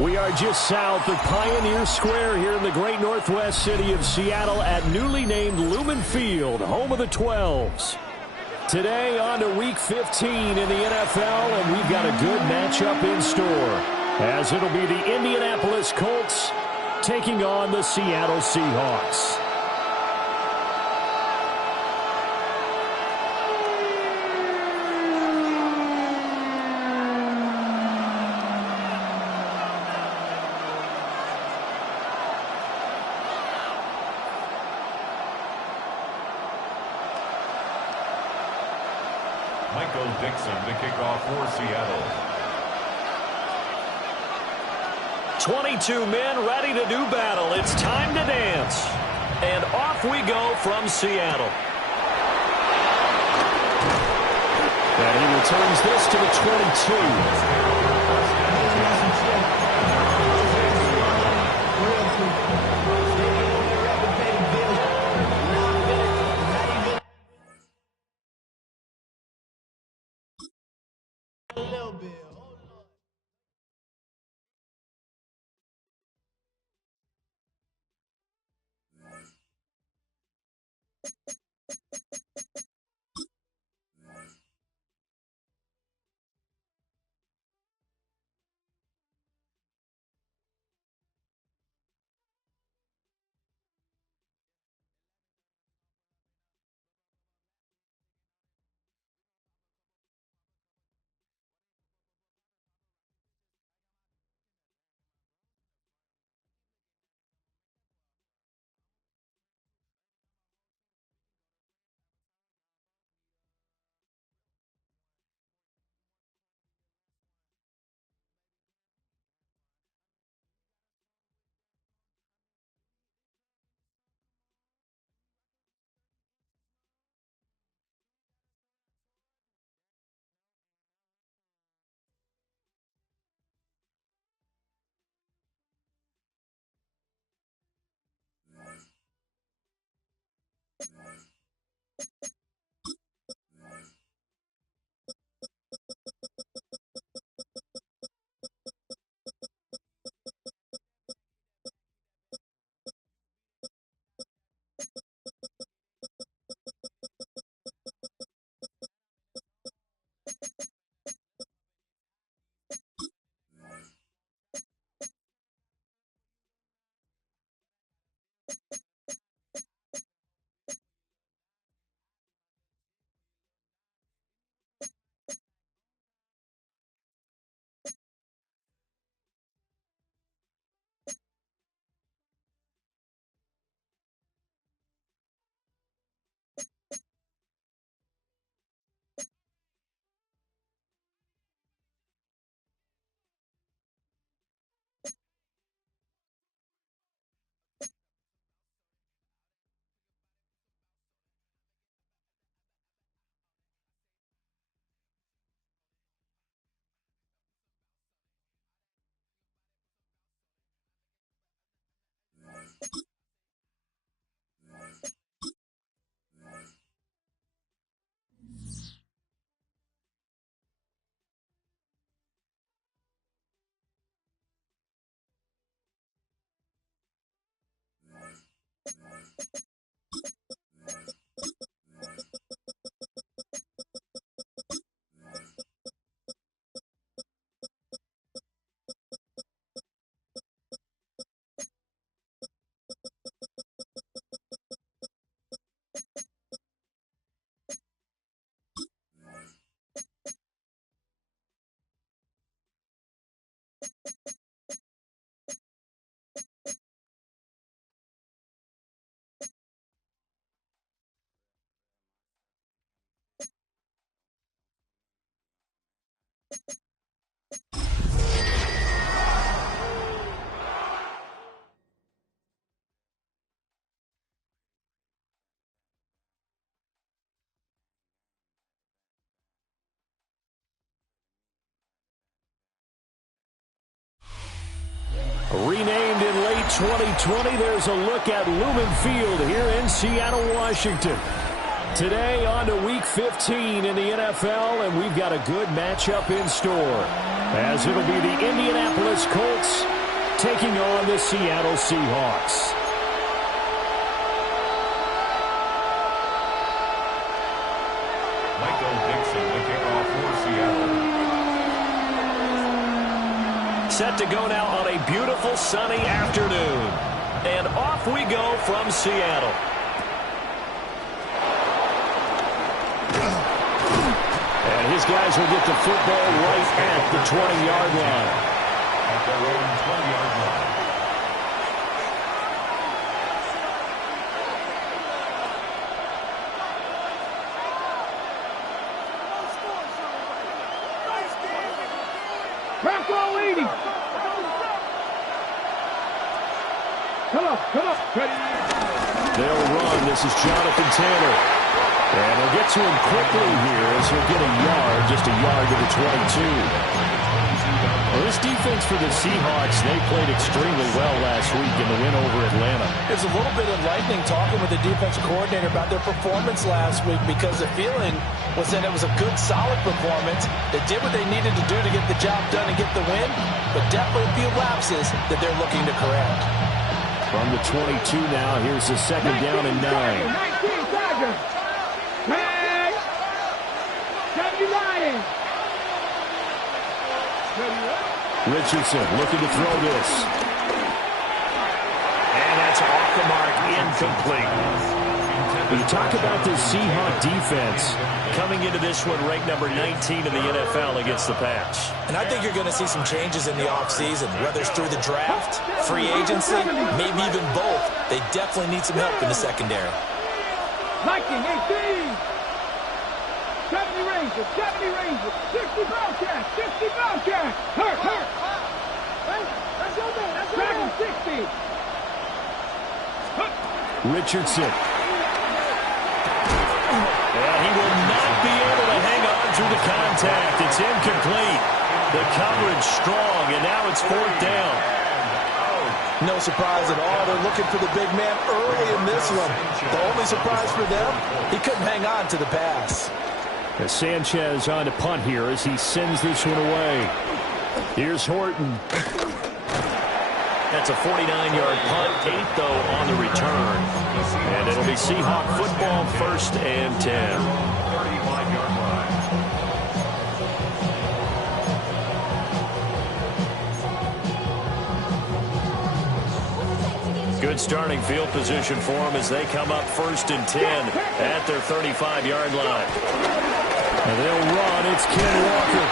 We are just south of Pioneer Square here in the great northwest city of Seattle at newly named Lumen Field, home of the 12s. Today on to Week 15 in the NFL, and we've got a good matchup in store, as it'll be the Indianapolis Colts taking on the Seattle Seahawks. To kick off for Seattle. 22 men ready to do battle. It's time to dance. And off we go from Seattle. And he returns this to the 22. Renamed in late 2020, there's a look at Lumen Field here in Seattle, Washington. Today on to Week 15 in the NFL, and we've got a good matchup in store. as it'll be the Indianapolis Colts taking on the Seattle Seahawks. Set to go now on a beautiful sunny afternoon. And off we go from Seattle. And his guys will get the football right at the 20-yard line. At their own 20-yard line. Back row 80. Come on. They'll run. This is Jonathan Taylor. And they'll get to him quickly here as he'll get a yard, just a yard to the 22. Well, this defense for the Seahawks, they played extremely well last week in the win over Atlanta. It's a little bit enlightening talking with the defensive coordinator about their performance last week because the feeling was that it was a good, solid performance. They did what they needed to do to get the job done and get the win, but definitely a few lapses that they're looking to correct. From the 22 now, here's the second down and 9. 19, Tiger. Tag. 79. Richardson looking to throw this. And that's off the mark, incomplete. When you talk about this Seahawk defense, coming into this one ranked number 19 in the NFL against the pass. And I think you're going to see some changes in the offseason, whether it's through the draft, free agency, maybe even both. They definitely need some help in the secondary. Viking 18. 70 Rangers, 60 Bobcats, 60 Bobcats. Hurt. That's over. Dragon 60. Richardson. And he will not be able to hang on through the contact. It's incomplete. The coverage strong, and now it's 4th down. No surprise at all. They're looking for the big man early in this one. The only surprise for them, he couldn't hang on to the pass. As Sanchez on to punt here as he sends this one away. Here's Horton. That's a 49-yard punt, 8 though on the return. And it'll be Seahawk football, 1st and 10. 35-yard line. Good starting field position for them as they come up 1st and 10 at their 35-yard line. And they'll run. It's Ken Walker.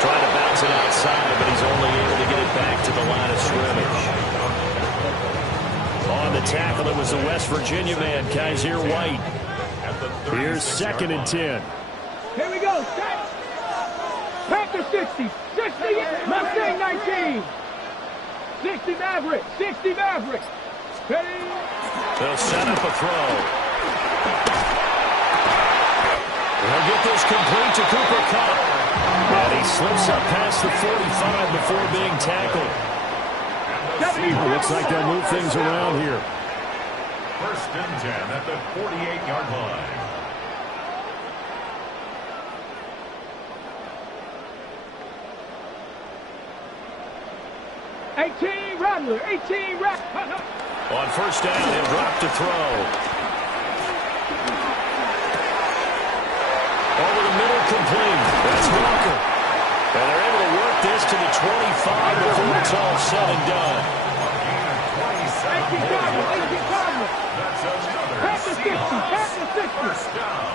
Trying to bounce it outside, but he's only able to get it back to the line of scrimmage. On the tackle, it was the West Virginia man, Kaiser White. Here's 2nd and 10. Here we go. Panther 60. 60. Mustang 19. 60 Maverick. 60 Maverick. Ready? They'll set up a throw. They'll get this complete to Cooper Kupp. And he slips up past the 45 before being tackled. Looks like they'll move things around here. 1st and 10 at the 48-yard line. Rattler. 18 Rattler. On 1st down, he'll drop to throw. Over the middle, complete. That's Walker. And they're able to work this to the 25 before it's all said and done. 18 Cardinal. That's another Panther 60. Panther 60. 1st down.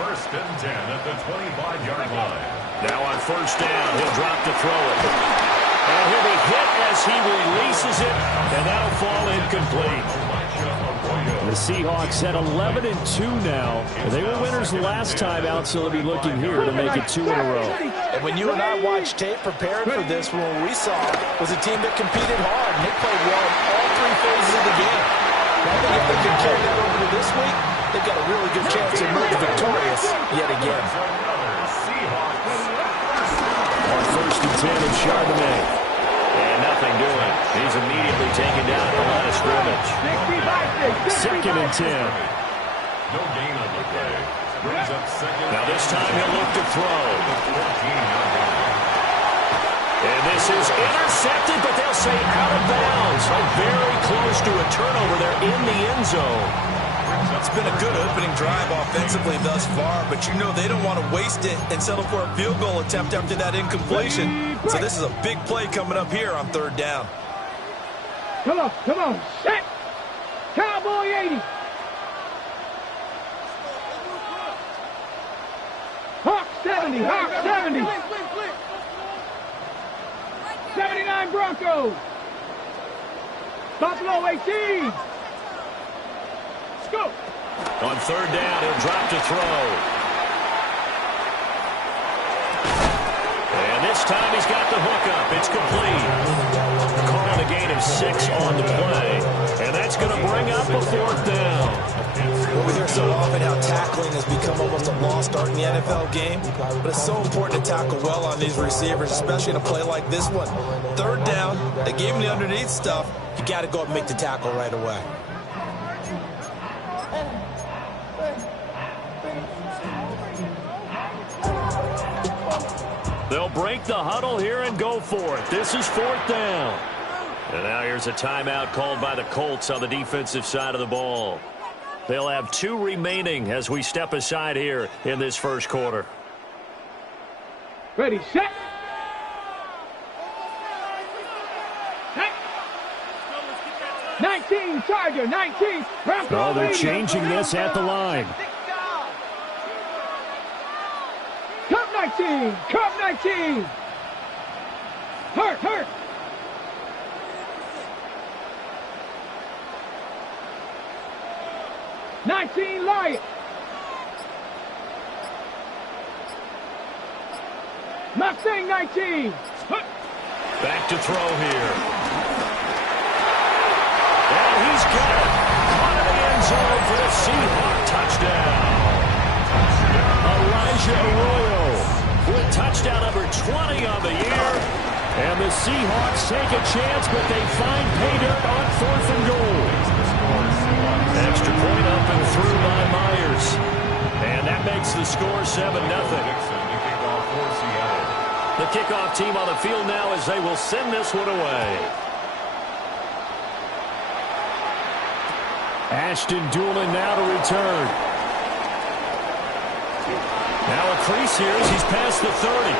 1st and 10 at the 25-yard line. Now on 1st down, he'll drop to throw it. And he'll be hit as he releases it, and that'll fall incomplete. The Seahawks at 11-2 now. They were winners last time out, so they'll be looking here to make it 2 in a row. And when you and I watched tape preparing for this, what we saw was a team that competed hard, and they played well in all 3 phases of the game. I think if they can carry that over to this week, they've got a really good chance to emerge victorious yet again. On 1st and 10 in Chardonnay. And nothing doing. He's immediately taken down at the line of scrimmage. 2nd and 10. No gain on the play. Brings up 2nd. Now this time he'll look to throw. And this is intercepted, but they'll say out of bounds. Very close to a turnover there in the end zone. It's been a good opening drive offensively thus far, but you know they don't want to waste it and settle for a field goal attempt after that incompletion. So this is a big play coming up here on third down. Come on, set. Cowboy 80. Hawk 70, Hawk 70. 79 Broncos. Buffalo 18. Let's go. On third down, he'll drop to throw. And this time he's got the hook up. It's complete. Calling a gain of 6 on the play. And that's going to bring up a fourth down. Well, we hear so often how tackling has become almost a lost art in the NFL game. But it's so important to tackle well on these receivers, especially in a play like this one. Third down, they gave him the underneath stuff. You got to go up and make the tackle right away. They'll break the huddle here and go for it. This is fourth down. And now here's a timeout called by the Colts on the defensive side of the ball. They'll have 2 remaining as we step aside here in this first quarter. Ready, set. Set. 19, Charger, 19. Oh, they're changing this at the line. Cup 19, Cup 19. Hurt. 19, Lion. Mustang 19. Back to throw here. And he's got it. Out of the end zone for the Seahawk touchdown. Elijah Arroyo with touchdown number 20 on the year. And the Seahawks take a chance, but they find pay dirt on 4th and goal. Extra point up and through by Myers. And that makes the score 7-0. The kickoff team on the field now as they will send this one away. Ashton Doolin now to return. Now a crease here as he's past the 30.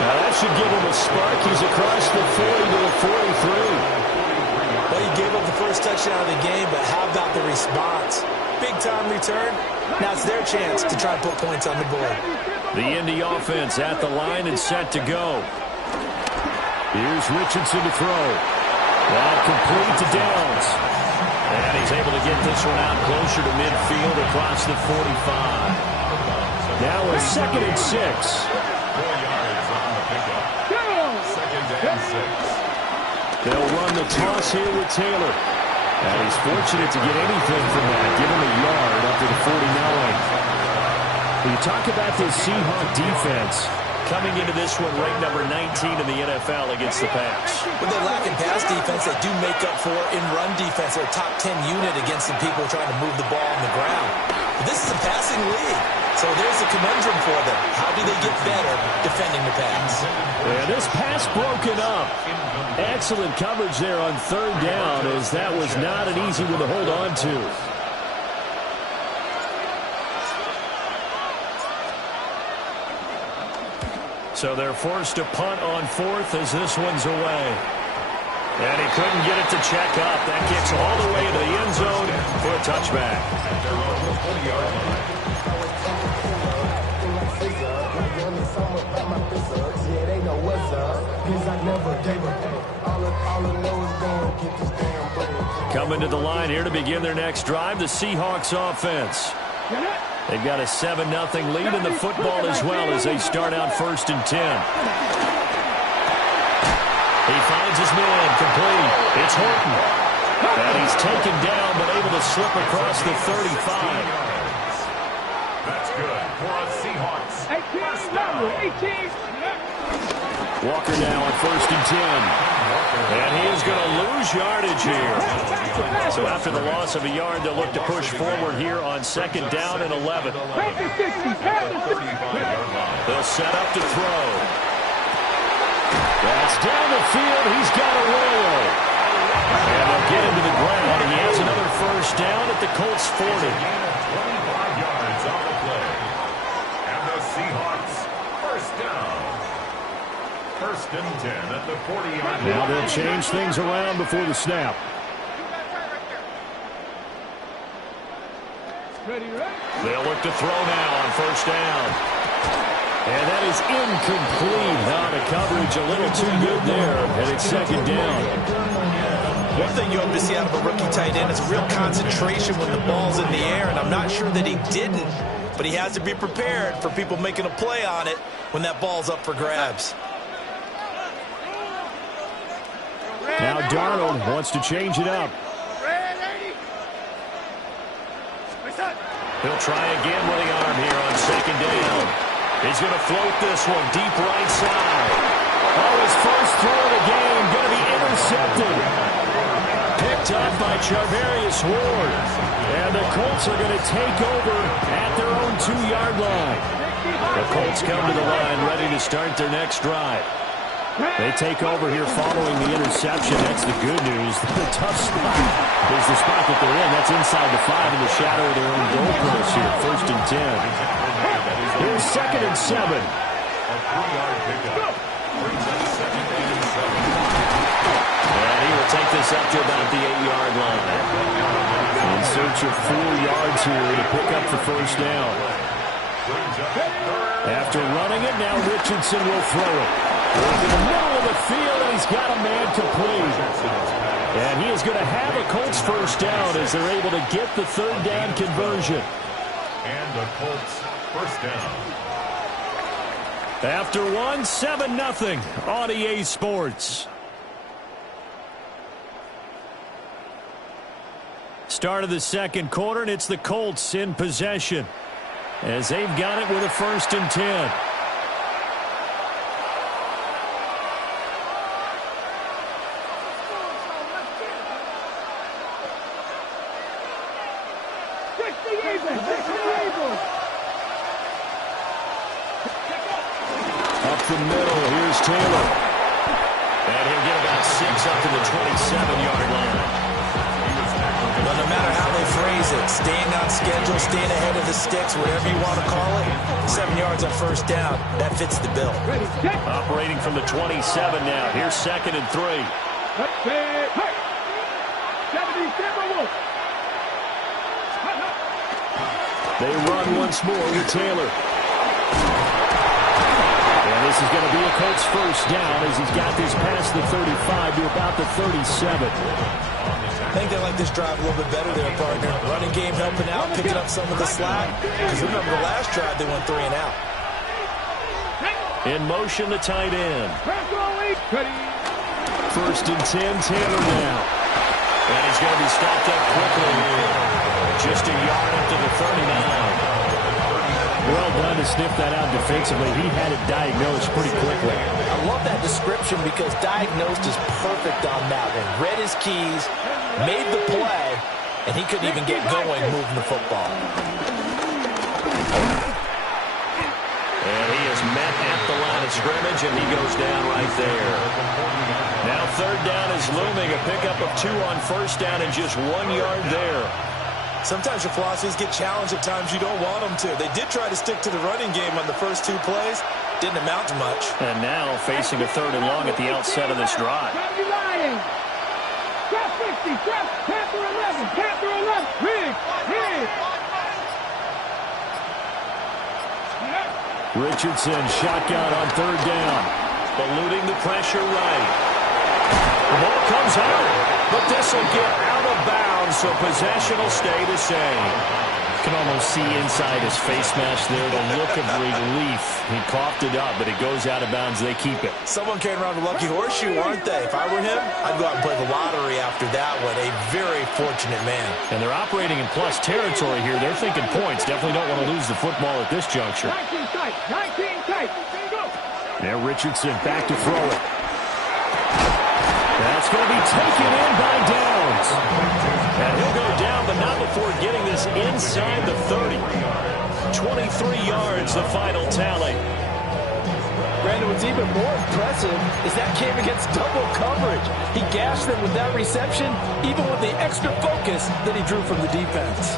Now that should give him a spark. He's across the 40 to the 43. Well, he gave up the first touchdown of the game, but how about the response? Big-time return. Now it's their chance to try and put points on the board. The Indy offense at the line and set to go. Here's Richardson to throw. Now complete to Downs. And he's able to get this one out closer to midfield across the 45. Now a 2nd and 6. 4 yards on the pickup. 2nd and 6. They'll run the toss here with Taylor. And he's fortunate to get anything from that. Give him a yard up to the 49. When you talk about this Seahawk defense, coming into this one ranked number 19 in the NFL against the pass. When they lack in pass defense, they do make up for in run defense. They're a top 10 unit against the people trying to move the ball on the ground. But this is a passing league, so there's a conundrum for them. How do they get better defending the pass? And this pass broken up. Excellent coverage there on third down, as that was not an easy one to hold on to. So they're forced to punt on 4th as this one's away. And he couldn't get it to check up. That kicks all the way into the end zone for a touchback. Coming to the line here to begin their next drive, the Seahawks offense. They've got a 7-0 lead in the football as well as they start out 1st and 10. He finds his man, complete. It's Horton. And he's taken down but able to slip across the 35. That's good for a Seahawks. 18. Walker now on 1st and 10. And he is going to lose yardage here. So after the loss of a yard, they'll look to push forward here on 2nd down and 11. They'll set up to throw. That's down the field. He's got a rail. And they'll get him to the ground, and he has another first down at the Colts 40. 25 yards on the play. And the Seahawks, first down. First and 10 at the 40-yard line. Now they'll change things around before the snap. They'll look to throw now on first down. And that is incomplete. Now the coverage a little too good there, and it's second down. One thing you hope to see out of a rookie tight end is a real concentration when the ball's in the air, and I'm not sure that he didn't, but he has to be prepared for people making a play on it when that ball's up for grabs. Now Darnold wants to change it up. He'll try again with the arm here on second down. He's going to float this one deep right side. Oh, his first throw of the game going to be intercepted. Picked up by Charvarius Ward. And the Colts are going to take over at their own 2-yard line. The Colts come to the line ready to start their next drive. They take over here following the interception. That's the good news. The tough spot is the spot that they're in. That's inside the 5 in the shadow of their own goalpost here. First and 10. Here's second and 7. A 3-yard pickup. Brings up second and 7. And he will take this up to about the 8-yard line. In search of 4 yards here to pick up the first down. After running it, now Richardson will throw it. In the middle of the field, and he's got a man complete. And he is going to have a Colts first down as they're able to get the third down conversion. And the Colts first down. After one, 7-0 on EA Sports. Start of the second quarter, and it's the Colts in possession as they've got it with a first and 10. Up the middle, here's Taylor. And he'll get about 6 up to the 27-yard line. But no matter how they phrase it, staying on schedule, staying ahead of the sticks, whatever you want to call it, 7 yards on first down, that fits the bill. Operating from the 27 now. Here's second and 3. They run once more with Taylor. And this is going to be a Colts first down as he's got this past the 35 to about the 37. I think they like this drive a little bit better there, partner. Running game helping out, picking up some of the slack. Because remember, the last drive they went 3 and out. In motion, the tight end. First and 10, Taylor now. And he's going to be stopped up quickly here. Just a yard up to the 39. Well done to sniff that out defensively. He had it diagnosed pretty quickly. I love that description because diagnosed is perfect on that one. Read his keys, made the play, and he couldn't even get going moving the football. And he is met at the line of scrimmage, and he goes down right there. Now third down is looming. A pickup of 2 on first down and just 1 yard there. Sometimes your philosophies get challenged at times you don't want them to. They did try to stick to the running game on the first 2 plays. Didn't amount to much. And now facing a third and long at the outset of this drive. Richardson shotgun on third down. Eluding the pressure right. The ball comes out, but this will get out of bounds, so possession will stay the same. You can almost see inside his face mask there the look of relief. He coughed it up, but it goes out of bounds. They keep it. Someone carrying around a lucky horseshoe, aren't they? If I were him, I'd go out and play the lottery after that one. A very fortunate man. And they're operating in plus territory here. They're thinking points. Definitely don't want to lose the football at this juncture. 19 tight. 19 tight. Now Richardson back to throw it. That's going to be taken in by Downs. And he'll go down, but not before getting this inside the 30. 23 yards, the final tally. Brandon, what's even more impressive is that came against double coverage. He gashed them with that reception, even with the extra focus that he drew from the defense.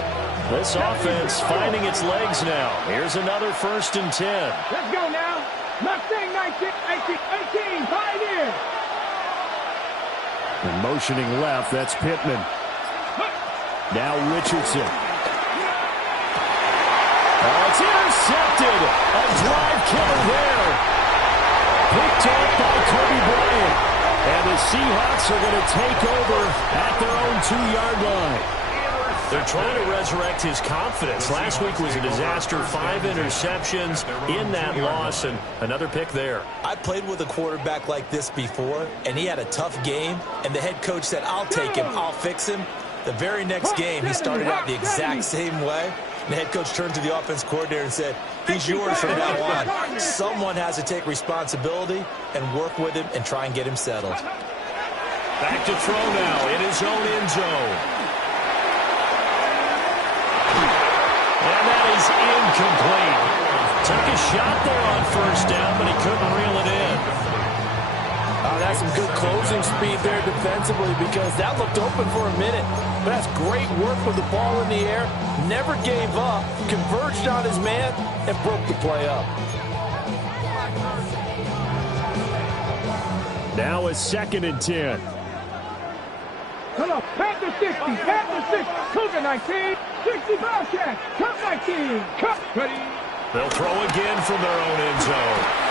This offense finding its legs now. Here's another 1st and 10. Let's go now. Mustang 19, 18, Pioneer. And motioning left, that's Pittman. Now Richardson. Oh, it's intercepted. A drive killer there. Picked off by Kobe Bryant. And the Seahawks are going to take over at their own 2-yard line. They're trying to resurrect his confidence. Last week was a disaster. 5 interceptions in that loss, and another pick there. I played with a quarterback like this before, and he had a tough game, and the head coach said, I'll take him, I'll fix him. The very next game, he started out the exact same way. And the head coach turned to the offense coordinator and said, he's yours from now on. Someone has to take responsibility and work with him and try and get him settled. Back to throw now in his own end zone. And that is incomplete. Took a shot there on 1st down, but he couldn't reel it in. That's some good closing speed there defensively, because that looked open for a minute. But that's great work with the ball in the air. Never gave up, converged on his man, and broke the play up. Now a 2nd and 10. Come on, Panther 60, Panther 60, Cougar 19, 60 Bobcats, Cup 19, Cup ready. They'll throw again from their own end zone.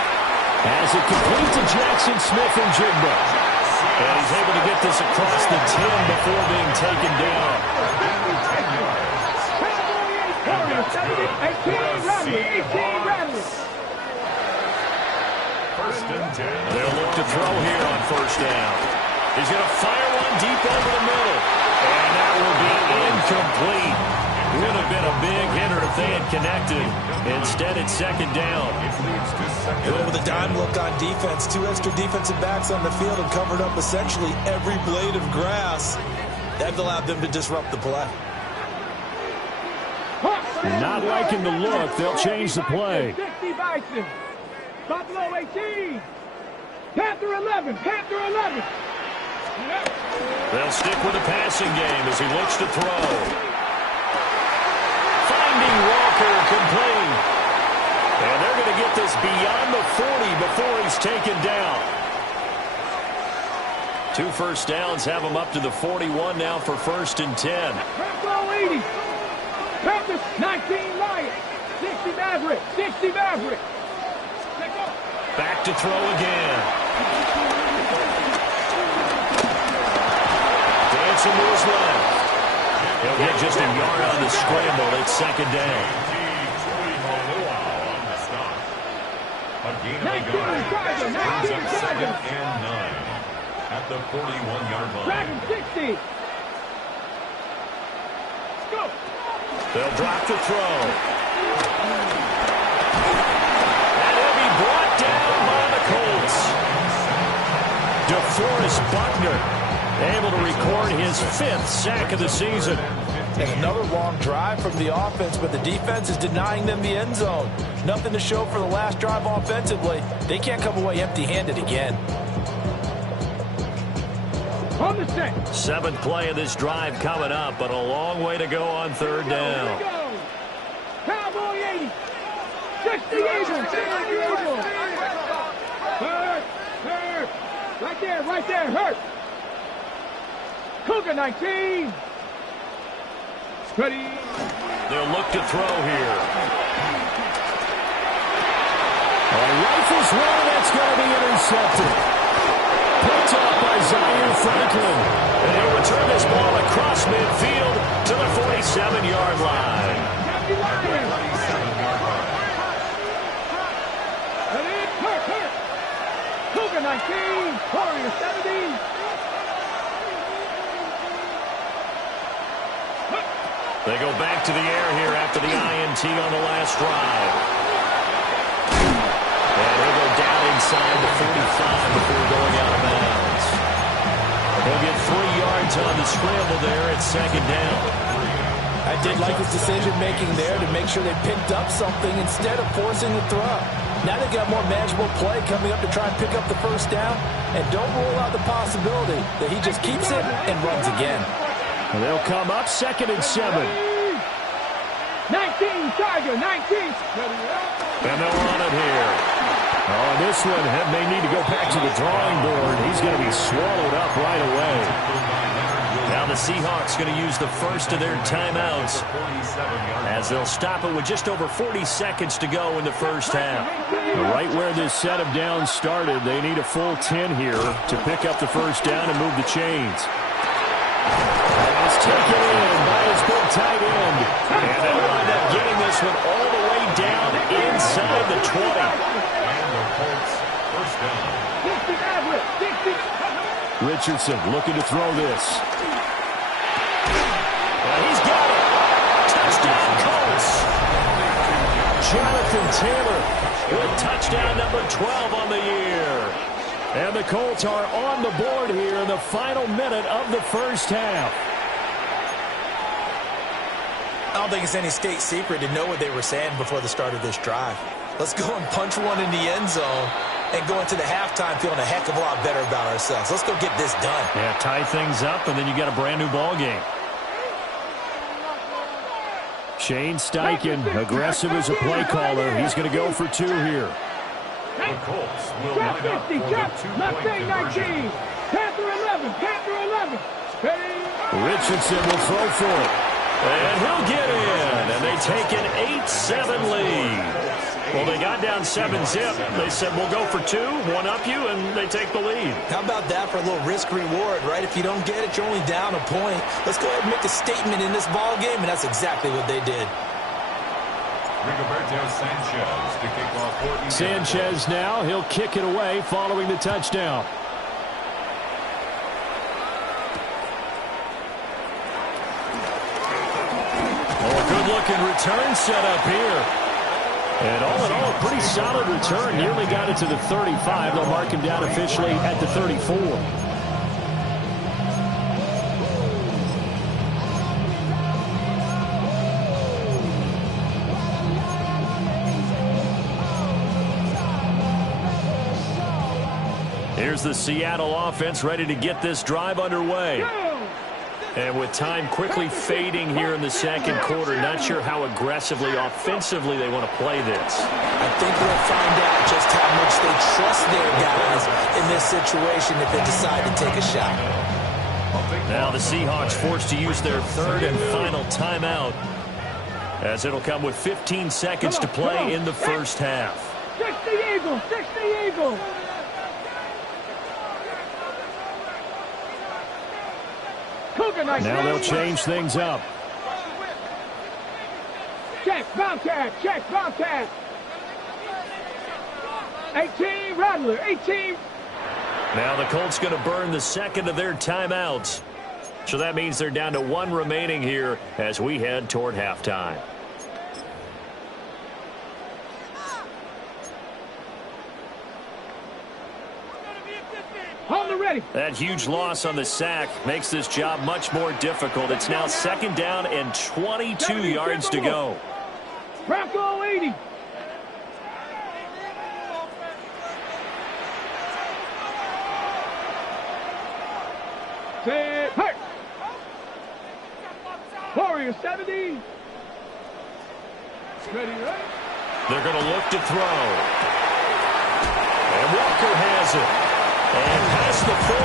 As it complete to Jackson Smith and Jigba. And he's able to get this across the 10 before being taken down. 18 Radley. 1st and 10. They'll look to throw here on 1st down. He's going to fire one deep over the middle. And that will be incomplete. Would have been a big hitter if they had connected. Instead, it's 2nd down. With a dime look on defense, 2 extra defensive backs on the field and covered up essentially every blade of grass. That allowed them to disrupt the play. Not liking the look. They'll change the play. 60 Bison. Buffalo 18. Panther 11. Panther 11. They'll stick with the passing game as he looks to throw. Finding Walker complete. And they're going to get this beyond the 40 before he's taken down. 2 1st downs have him up to the 41 now for 1st and 10. Buffalo 80. Panthers 19 Lions. 60 Maverick. 60 Maverick. Back to throw again. Dancing to his left. He'll get just a yard on the scramble. It's 2nd down. A gain of a yard. Brings up 2nd and 9 at the 41-yard line. Dragon 60. Go. They'll drop the throw. And he'll be brought down by the Colts. DeForest Buckner able to record his 5th sack of the season. And another long drive from the offense, but the defense is denying them the end zone. Nothing to show for the last drive offensively. They can't come away empty-handed again. On the set. 7th play of this drive coming up, but a long way to go on 3rd down. Cowboy 80. 60 Eagles. 60 Eagles. Hurt. Hurt. Right there. Right there. Hurt. Cougar 19. Ready. They'll look to throw here. Rifles one, that's going to be intercepted. Picked up by Zaire Franklin. And he'll return this ball across midfield to the 47-yard line. Hurt. Cougar 19. Warrior 70. They go back to the air here after the INT on the last drive. And he'll go down inside the 45 before going out of bounds. He'll get 3 yards on the scramble there at 2nd down. I did like his decision-making there to make sure they picked up something instead of forcing the throw. Now they've got more manageable play coming up to try and pick up the first down. And don't rule out the possibility that he just keeps it and runs again. And they'll come up 2nd and 7. 19, Tiger, 19. And they'll run it here. Oh, and this one may need to go back to the drawing board. He's going to be swallowed up right away. Now the Seahawks going to use the first of their timeouts as they'll stop it with just over 40 seconds to go in the first half. Right where this set of downs started, they need a full 10 here to pick up the first down and move the chains. And it's taken in by his big tight end. And they'll wind up getting this one all the way down inside the 20. And the Colts first down. Richardson looking to throw this. And he's got it. Touchdown Colts. Jonathan Taylor with touchdown number 12 on the year. And the Colts are on the board here in the final minute of the first half. I don't think it's any state secret to know what they were saying before the start of this drive. Let's go and punch one in the end zone and go into the halftime feeling a heck of a lot better about ourselves. Let's go get this done. Yeah, tie things up, and then you got a brand new ball game. Shane Steichen, aggressive as a play caller. He's going to go for 2 here. The Colts will line up for the 2-point conversion. Panther 11, Panther 11. Richardson will throw for it. And he'll get in. And they take an 8-7 lead. Well, they got down 7-zip. They said, we'll go for 2, one up you, and they take the lead. How about that for a little risk-reward, right? If you don't get it, you're only down a point. Let's go ahead and make a statement in this ball game, and that's exactly what they did. Rigoberto Sanchez to kick off 14. Sanchez now, he'll kick it away following the touchdown. Oh, good-looking return set up here. And all in all, a pretty solid return. Nearly got it to the 35. They'll mark him down officially at the 34. Here's the Seattle offense ready to get this drive underway. And with time quickly fading here in the second quarter, not sure how aggressively, offensively they want to play this. I think we'll find out just how much they trust their guys in this situation if they decide to take a shot. Now the Seahawks forced to use their 3rd and final timeout, as it'll come with 15 seconds to play in the first half. 60 Eagles, 60 Eagles. Now they'll change things up. Check, Bobcat, check, Bobcat. 18, Rattler, 18. Now the Colts going to burn the second of their timeouts. So that means they're down to 1 remaining here as we head toward halftime. On the ready. That huge loss on the sack makes this job much more difficult. It's now 2nd down and 22 yards to go. Bronco 80. Set, hurt. Warrior 70. Ready, right? They're going to look to throw. And Walker has it. And past the 40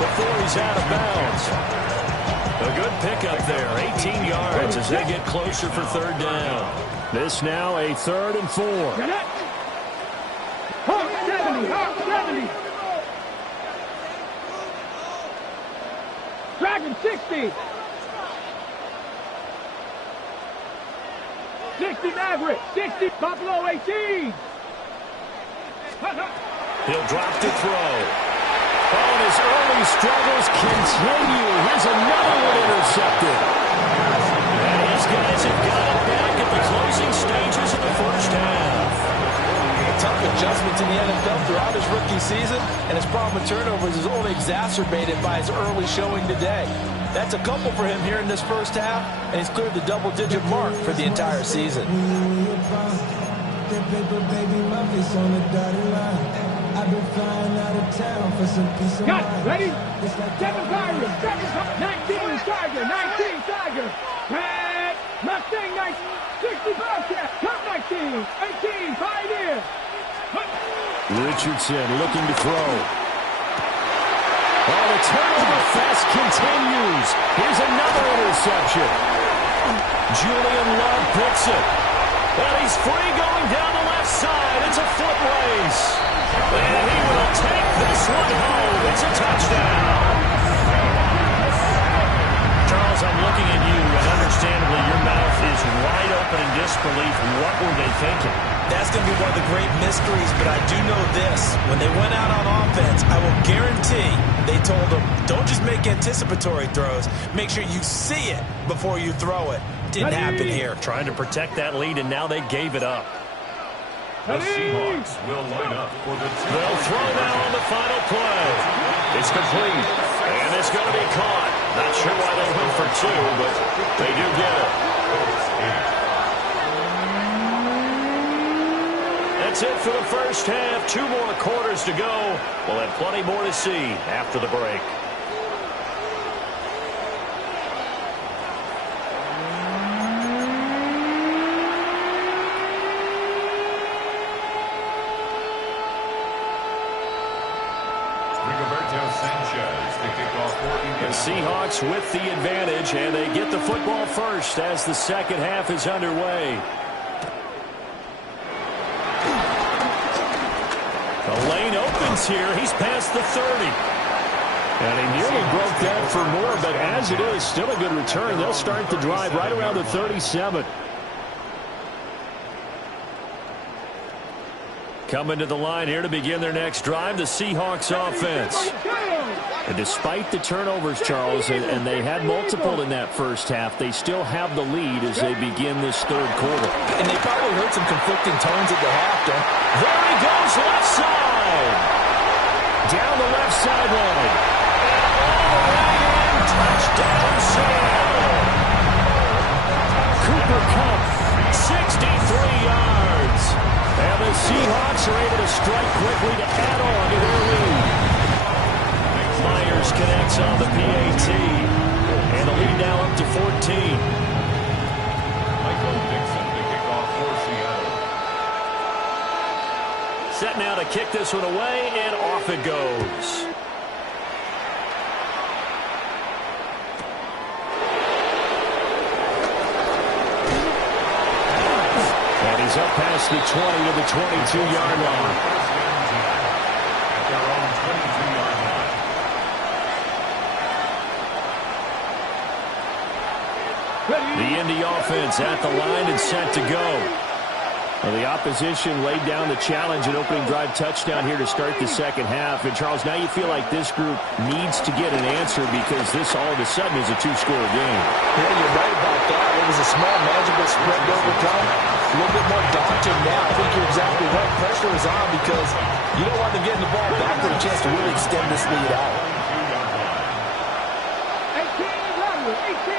before he's out of bounds. A good pickup there, 18 yards as they get closer for 3rd down. This now a 3rd and 4. Hawk 70, Hawk 70. Dragon 60. 60 Maverick, 60 Buffalo 18. He'll drop to throw. Oh, and his early struggles continue. Here's another one intercepted. And these guys have got it back at the closing stages of the first half. A tough adjustment to the NFL throughout his rookie season, and his problem with turnovers is only exacerbated by his early showing today. That's a couple for him here in this first half, and he's cleared the double-digit mark for the entire season. paper, baby, my face on the dotted line. I've been flying out of town for some peace of mind. Got ready? It's like 7 Tiger, 19 Tiger, 19 Tiger. Pat, Mustang 19, 60 Bobcat, Cup 19, 18 Pioneer. Richardson looking to throw. Oh, the turnover fest continues. Here's another interception. Julian Love picks it. And he's free going down the left side. It's a foot race. And he will take this one home. It's a touchdown. Charles, I'm looking at you, and understandably your mouth is wide open in disbelief. What were they thinking? That's going to be one of the great mysteries, but I do know this. When they went out on offense, I will guarantee they told them, don't just make anticipatory throws. Make sure you see it before you throw it. Didn't happen here. Trying to protect that lead, and now they gave it up. The Seahawks will line up for the two. They'll throw now on the final play. It's complete, and it's going to be caught. Not sure why they went for two, but they do get it. That's it for the first half. 2 more quarters to go. We'll have plenty more to see after the break. The Seahawks with the advantage, and they get the football first as the second half is underway. The lane opens here. He's past the 30. And he nearly broke that for more, but as it is, still a good return. They'll start the drive right around the 37. Coming to the line here to begin their next drive, the Seahawks offense. And despite the turnovers, Charles, and they had multiple in that first half, they still have the lead as they begin this third quarter. And they probably heard some conflicting tones at the half. There he goes, left side. Down the left sideline. And all the way in, touchdown Seattle. Cooper Kupp, 63 yards. And the Seahawks are able to strike quickly to add on to their lead. Myers connects on the PAT. And the lead now up to 14. Michael Dixon to kick off for Seattle. Set now to kick this one away, and off it goes. And he's up past the 20 to the 22-yard line. At their own 22-yard line. The Indy offense at the line and set to go. Well, the opposition laid down the challenge and opening drive touchdown here to start the second half. And, Charles, now you feel like this group needs to get an answer because this all of a sudden is a 2-score game. Yeah, you're right about that. It was a small, manageable spread to overcome. A little bit more daunting now. I think you're exactly right. Pressure is on because you don't want them getting the ball back with a chance to really extend this lead out. 18 Cardinal, 18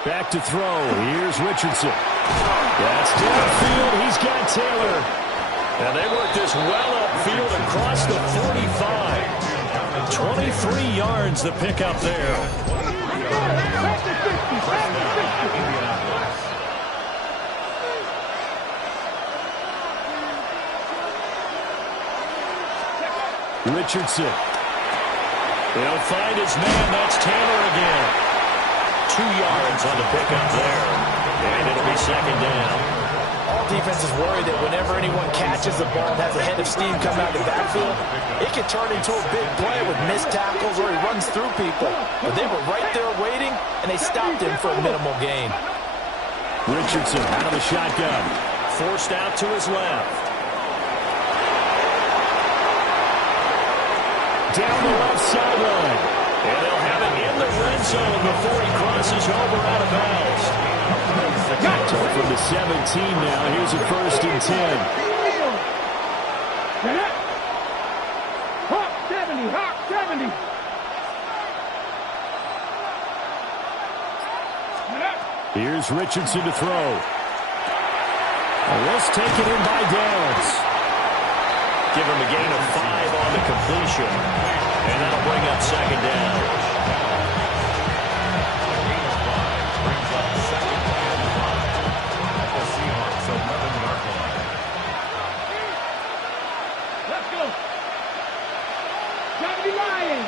Back to throw. Here's Richardson. That's downfield. He's got Taylor. And they work this well upfield across the 45. 23 yards the pickup there. Richardson. He'll find his man. That's Taylor again. 2 yards on the pickup there. And it'll be second down. All defenses worry that whenever anyone catches the ball and has a head of steam come out of the backfield, it can turn into a big play with missed tackles or he runs through people. But they were right there waiting, and they stopped him for a minimal gain. Richardson out of the shotgun. Forced out to his left. Down the left sideline. And they'll have it in the red zone before he crosses over out of bounds. So from the 17 now, here's a 1st and 10. Hawk 70, Hawk 70. Here's Richardson to throw. And this taken in by Downs. Give him a gain of 5 on the completion. And that'll bring up second down. Gain of 5 brings up second and 5. At the Seahawks 11-yard line. Let's go. Gotta be lying.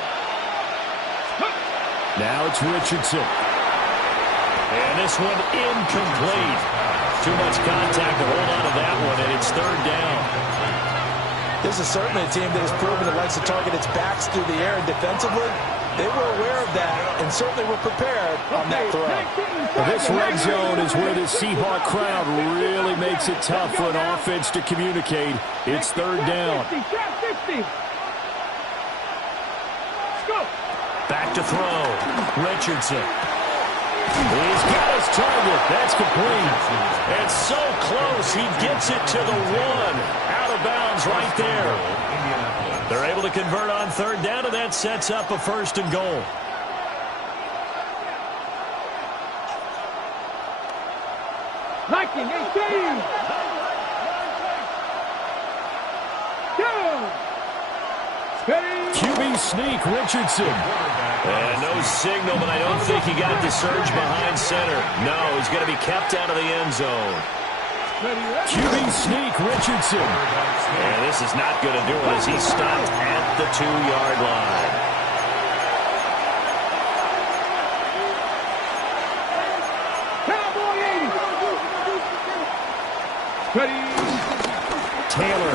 Now it's Richardson. And this one incomplete. Too much contact to hold on to that one, and it's third down. This is certainly a team that has proven it likes to target its backs through the air, and defensively, they were aware of that and certainly were prepared on that throw. This red zone is where the Seahawk crowd really makes it tough for an offense to communicate. It's third down. Back to throw. Richardson. He's got his target. That's complete. It's so close. He gets it to the 1. Out of bounds right there. They're able to convert on third down, and that sets up a first and goal. Liking 18. QB sneak, Richardson. And no signal, but I don't think he got the surge behind center. No, he's going to be kept out of the end zone. QB sneak, Richardson. And this is not going to do it as he's stopped at the 2-yard line. Taylor.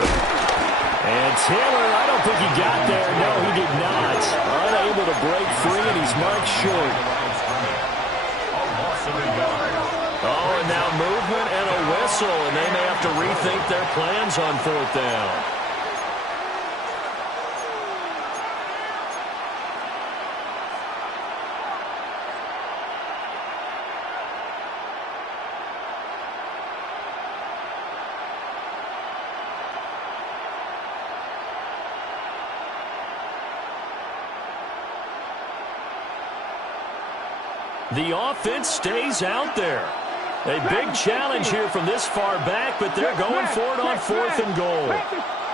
And Taylor, I don't think he got there. No, he did not. Unable to break free, and he's marked short. Oh, and now movement and a whistle, and they may have to rethink their plans on fourth down. The offense stays out there. A big challenge here from this far back, but they're going for it on fourth and goal.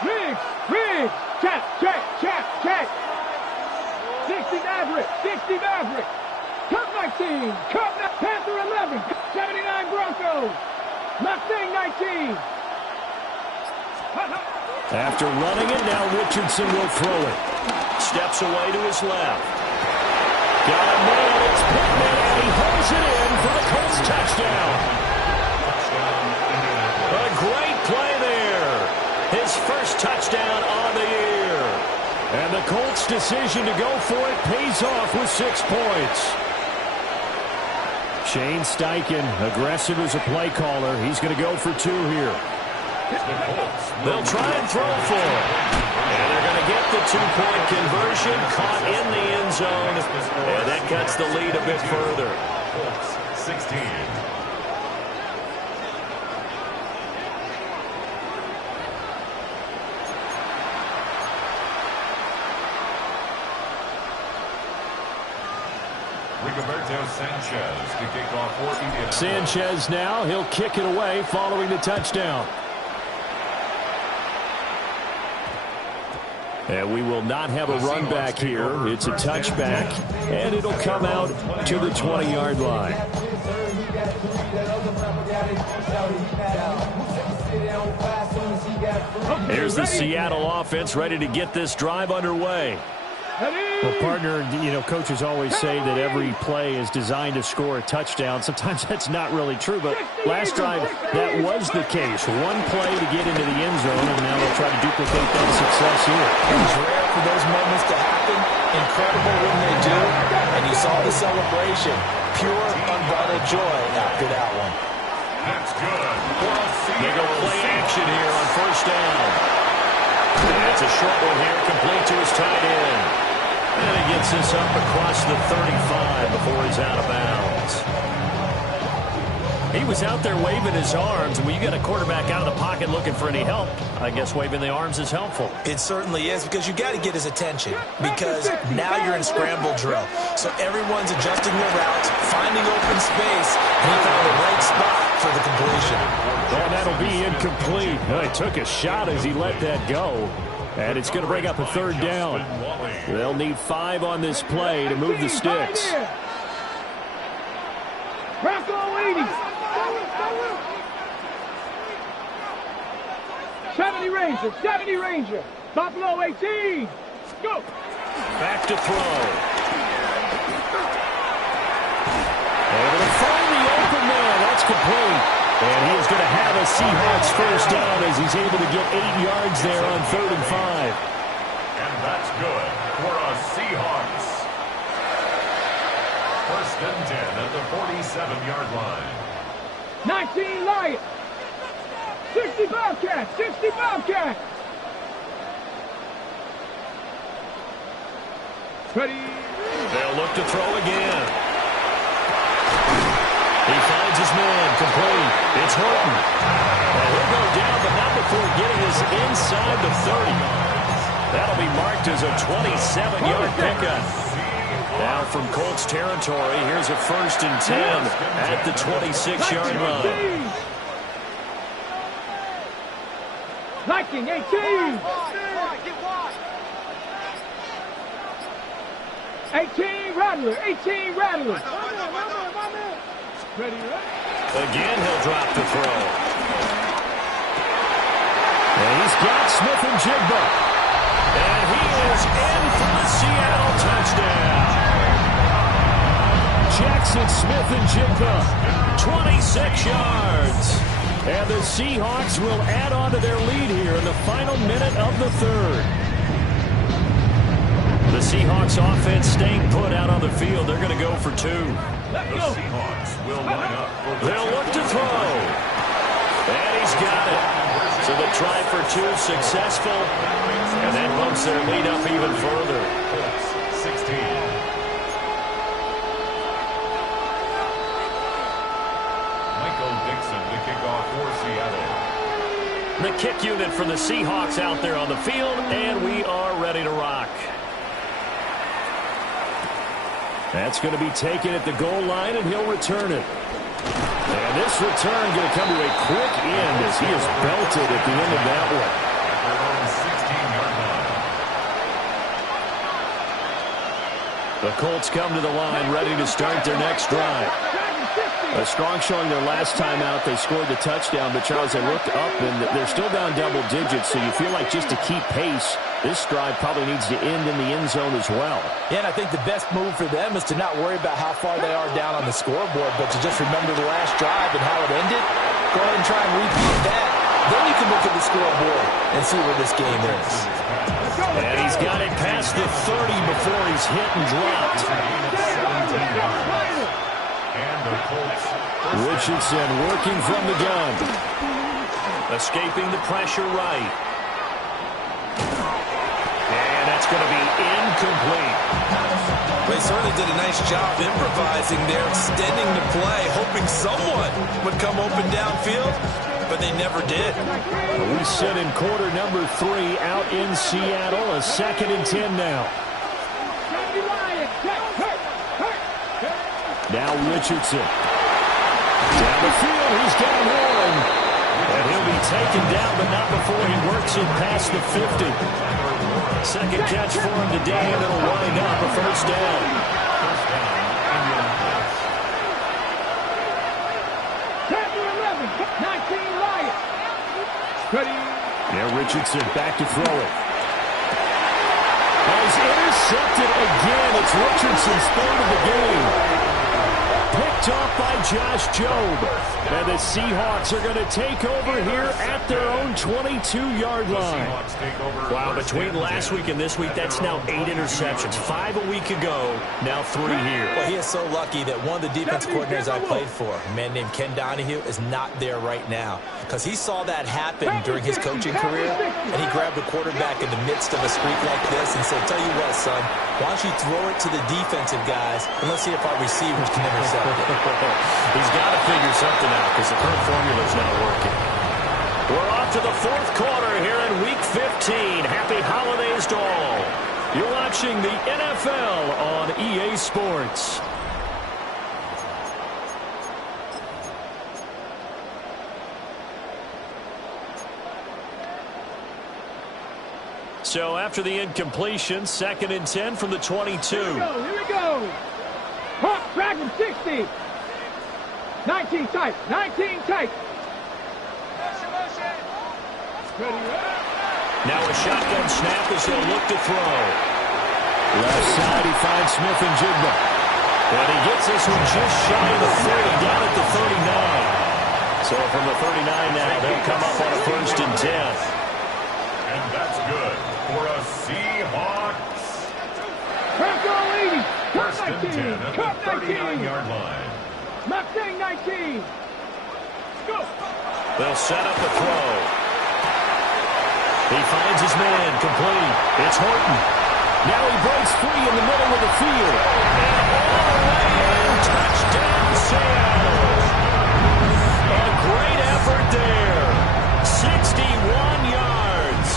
Rig, check. 60 Maverick, Cup 19, Panther 11, 79 Broncos, Mustang 19. After running it, now Richardson will throw it. Steps away to his left. Got a man, it's Pittman, and he holds it in for the Colts touchdown. A great play there. His first touchdown on the year. And the Colts' decision to go for it pays off with 6 points. Shane Steichen, aggressive as a play caller. He's going to go for 2 here. They'll try and throw for it. And they're going to get the 2-point conversion, caught in the end zone. And that cuts the lead a bit further. 16. Rigoberto Sanchez to kick off for Indianapolis. Sanchez now, he'll kick it away following the touchdown. And we will not have a run back here. It's a touchback, and it'll come out to the 20-yard line. Here's the Seattle offense ready to get this drive underway. Well, partner, coaches always say that every play is designed to score a touchdown. Sometimes that's not really true, but last drive, that was the case. One play to get into the end zone, and now they'll try to duplicate that success here. It's rare for those moments to happen. Incredible when they do. And you saw the celebration. Pure, unbridled joy after that one. That's good. They go play action here on first down. That's a short one here, complete to his tight end. And he gets this up across the 35 before he's out of bounds. He was out there waving his arms, and when you get a quarterback out of the pocket looking for any help, I guess waving the arms is helpful. It certainly is, because you got to get his attention, because now you're in scramble drill. So everyone's adjusting their routes, finding open space, and he found a right spot for the completion. And that'll be incomplete. He took a shot as he let that go. And it's going to bring up a third down. They'll need 5 on this play to move the sticks. Bronco 80. 70 Ranger, 70 Ranger. Buffalo 18. Go. Back to throw. Able to find the open man. That's complete. And he is going to have a Seahawks first down as he's able to get 8 yards there on 3rd and 5. And that's good for a Seahawks. 1st and 10 at the 47-yard line. 19 Lions. 60 Bobcats, 60 Bobcats. Ready. They'll look to throw again. He finds his man, complete. It's Horton. And he'll go down, but not before getting us inside the 30. That'll be marked as a 27-yard pickup. Now from Colts territory, here's a 1st and 10 at the 26-yard line. Viking 18. 18 Rattler, 18 Rattler. Ready, Again, he'll drop the throw. And he's got Smith and Jigba. And he is in for the Seattle touchdown. Jackson Smith and Jigba, 26 yards. And the Seahawks will add on to their lead here in the final minute of the 3rd. The Seahawks offense staying put out on the field. They're going to go for 2. The Seahawks will line up. They'll look to throw. And he's got it. So the try for 2 successful. And that bumps their lead up even further. 16. Michael Dixon to kick off for Seattle. The kick unit for the Seahawks out there on the field. And we are ready to rock. That's going to be taken at the goal line, and he'll return it. And this return going to come to a quick end as he is belted at the end of that one. The Colts come to the line ready to start their next drive. A strong showing their last time out. They scored the touchdown, but Charles, they looked up, and they're still down double digits, so you feel like just to keep pace, this drive probably needs to end in the end zone as well. Yeah, and I think the best move for them is to not worry about how far they are down on the scoreboard, but to just remember the last drive and how it ended. Go ahead and try and repeat that. Then you can look at the scoreboard and see where this game is. And he's got it past the 30 before he's hit and dropped. Richardson working from the gun. Escaping the pressure right. And that's going to be incomplete. They certainly did a nice job improvising there, extending the play, hoping someone would come open downfield, but they never did. We sit in quarter number 3 out in Seattle. A 2nd and 10 now. Now Richardson. Down the field, he's got one. And he'll be taken down, but not before he works it past the 50. Second catch for him today, and it'll wind up a first down. Chapter 11, 19 Lions. Ready. Now Richardson back to throw it. He's intercepted again. It's Richardson's 3rd of the game. Picked off by Josh Jobe. And the Seahawks are going to take over here at their own 22-yard line. Wow, between last week and this week, that's now 8 interceptions. 5 a week ago, now 3 here. Well, he is so lucky that one of the defensive coordinators I played for, a man named Ken Donahue, is not there right now. Because he saw that happen during his coaching career, and he grabbed the quarterback in the midst of a streak like this and said, tell you what, son, why don't you throw it to the defensive guys, and let's see if our receivers can intercept it. He's got to figure something out because the current formula's not working. We're off to the 4th quarter here in Week 15. Happy holidays to all. You're watching the NFL on EA Sports. So after the incompletion, 2nd and 10 from the 22. Here we go. Hawk, drag him, 60. 19 tight, 19 tight. Now a shotgun snap as they'll look to throw. Left side, he finds Smith and Jigba. And he gets this one just shy of the 30, down at the 39. So from the 39 now, they'll come up on a 1st and 10. And that's good for a Seahawks. Franco 80. Cut 1st and 10 at the 39-yard line. Mustang 19. Go. They'll set up a throw. He finds his man, complete. It's Horton. Now he breaks free in the middle of the field. And all the way in, touchdown Seattle. A great effort there. 61 yards.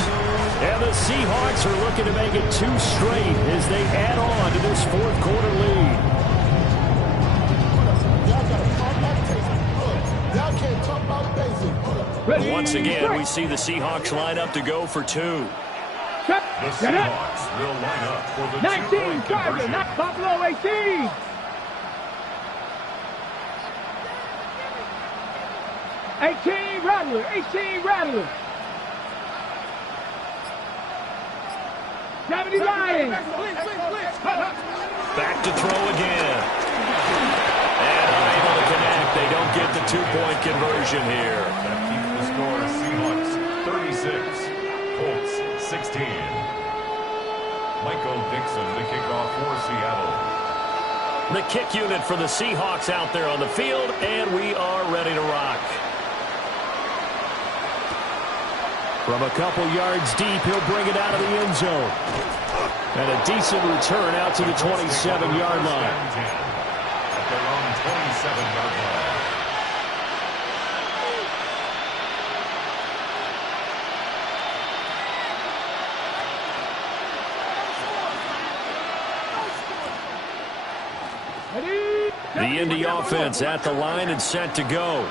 And the Seahawks are looking to make it 2 straight as they add on to this 4th quarter lead. Once again, we see the Seahawks line up to go for 2. The Seahawks will line up for the 19 2-point Charger, conversion. not Buffalo 18. 18 Rattler, 18 Rattler. 70 Lions. Back to throw again. And unable to connect. They don't get the 2-point conversion here. That keeps the score Seahawks 36, Colts 16. Michael Dixon the kickoff for Seattle. The kick unit for the Seahawks out there on the field, and we are ready to rock. From a couple yards deep, he'll bring it out of the end zone. And a decent return out to the 27-yard line. At their own 27-yard line. The Indy offense at the line and set to go.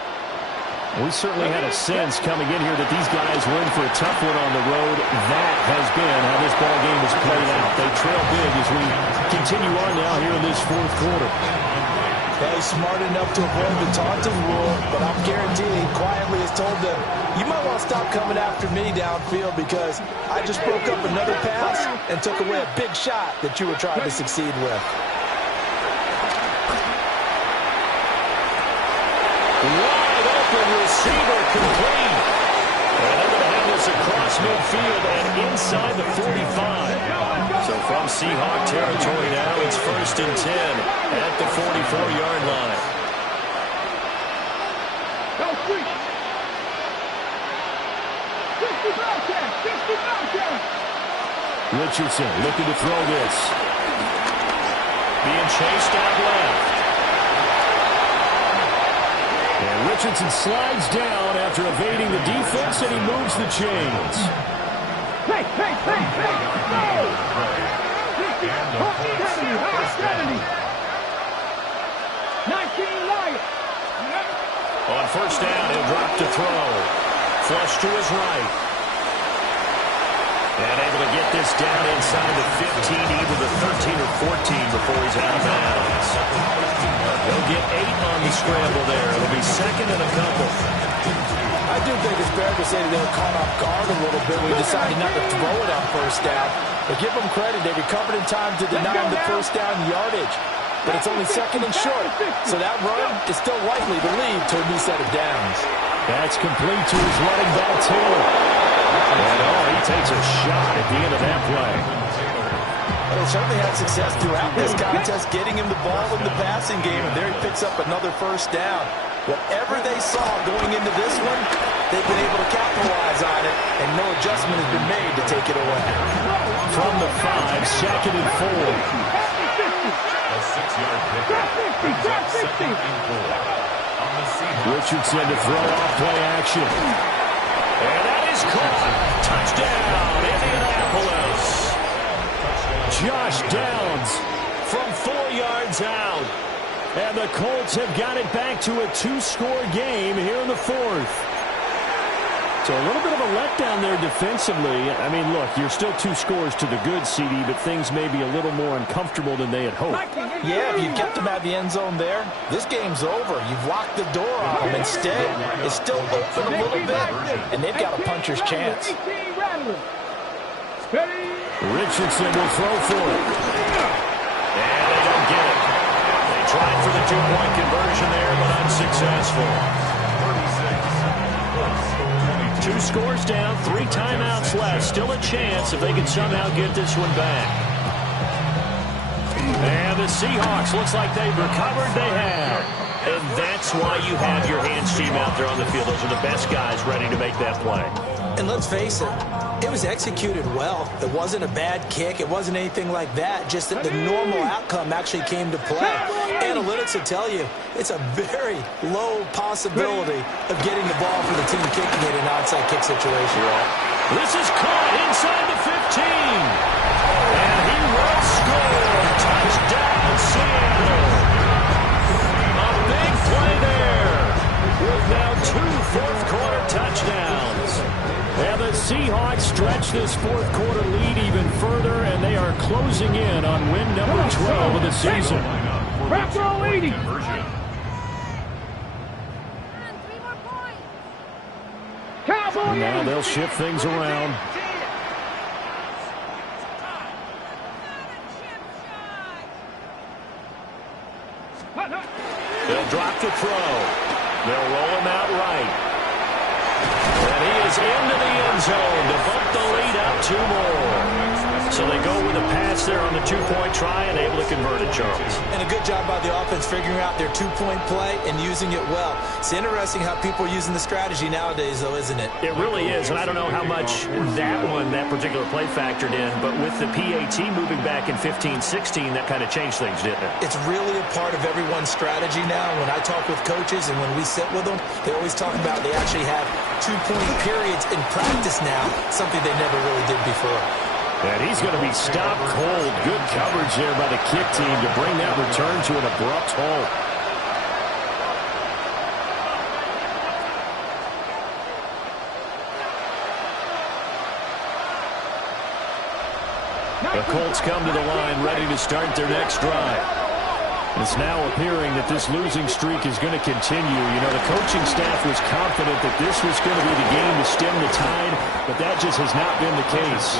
We certainly had a sense coming in here that these guys were in for a tough one on the road. That has been how this ball game has played out. They trail big as we continue on now here in this 4th quarter. He's smart enough to avoid the taunting rule, but I'm guaranteeing he quietly has told them, you might want to stop coming after me downfield because I just broke up another pass and took away a big shot that you were trying to succeed with. Wide open receiver complete. And they're going to have this across midfield and inside the 45. So from Seahawk territory now, it's 1st and 10 at the 44-yard line. Go street. 60 Bobcat, 60 Bobcat. Richardson looking to throw this. Being chased out left. And Richardson slides down after evading the defense, and he moves the chains. Hey, hey, hey, hey, go! 70, 19 Lions. On 1st down, he'll drop to throw. Flush to his right. And able to get this down inside the 15, either the 13 or 14 before he's out of bounds. They'll get 8 on the scramble there. It'll be 2nd and a couple. I do think it's fair to say that they were caught off guard a little bit when we decided not to throw it on 1st down. But give them credit, they recovered in time to deny him the 1st down yardage. But it's only 2nd and short, so that run is still likely to lead to a new set of downs. That's complete to his running back, Taylor. And he takes a shot at the end of that play. They certainly had success throughout this contest, getting him the ball in the passing game, and there he picks up another 1st down. Whatever they saw going into this one, they've been able to capitalize on it, and no adjustment has been made to take it away. From the 5, 2nd and 4. A 6-yard pickup brings up 2nd and 4. On the Seahawks. Richardson to throw off play action. And that is caught. Touchdown, Indianapolis. Josh Downs from 4 yards out. And the Colts have got it back to a 2-score game here in the 4th. So a little bit of a letdown there defensively. I mean, look, you're still 2 scores to the good, CD, but things may be a little more uncomfortable than they had hoped. Yeah, if you kept them at the end zone there, this game's over. You've locked the door on them. Instead, it's still open a little bit, and they've got a puncher's chance. Richardson will throw for it. And they don't get it. They tried for the 2-point conversion there, but unsuccessful. 2 scores down, 3 timeouts left. Still a chance if they can somehow get this one back. And the Seahawks, looks like they've recovered. They have. And that's why you have your hands team out there on the field. Those are the best guys ready to make that play. And let's face it, it was executed well. It wasn't a bad kick. It wasn't anything like that. Just that the normal outcome actually came to play. Analytics will tell you it's a very low possibility of getting the ball for the team kicking it in an onside kick situation. This is caught inside the 15. And he will score. Touchdown, Seattle. A big play there. With now 2 fourth-quarter touchdowns. And the Seahawks stretch this fourth-quarter lead even further, and they are closing in on win number 12 of the season. Back row 80. Cowboy. Now they'll shift things around. They'll drop the throw. They'll roll him out right. And he is into the end zone to bump the lead up 2 more. So they go with a pass there on the 2-point try and able to convert it, Charles. And a good job by the offense figuring out their 2-point play and using it well. It's interesting how people are using the strategy nowadays, though, isn't it? It really is, and I don't know how much that particular play factored in, but with the PAT moving back in 15-16, that kind of changed things, didn't it? It's really a part of everyone's strategy now. When I talk with coaches and when we sit with them, they always talk about they actually have 2-point periods in practice now, something they never really did before. And he's going to be stopped cold. Good coverage there by the kick team to bring that return to an abrupt halt. The Colts come to the line ready to start their next drive. It's now appearing that this losing streak is going to continue. You know, the coaching staff was confident that this was going to be the game to stem the tide, but that just has not been the case.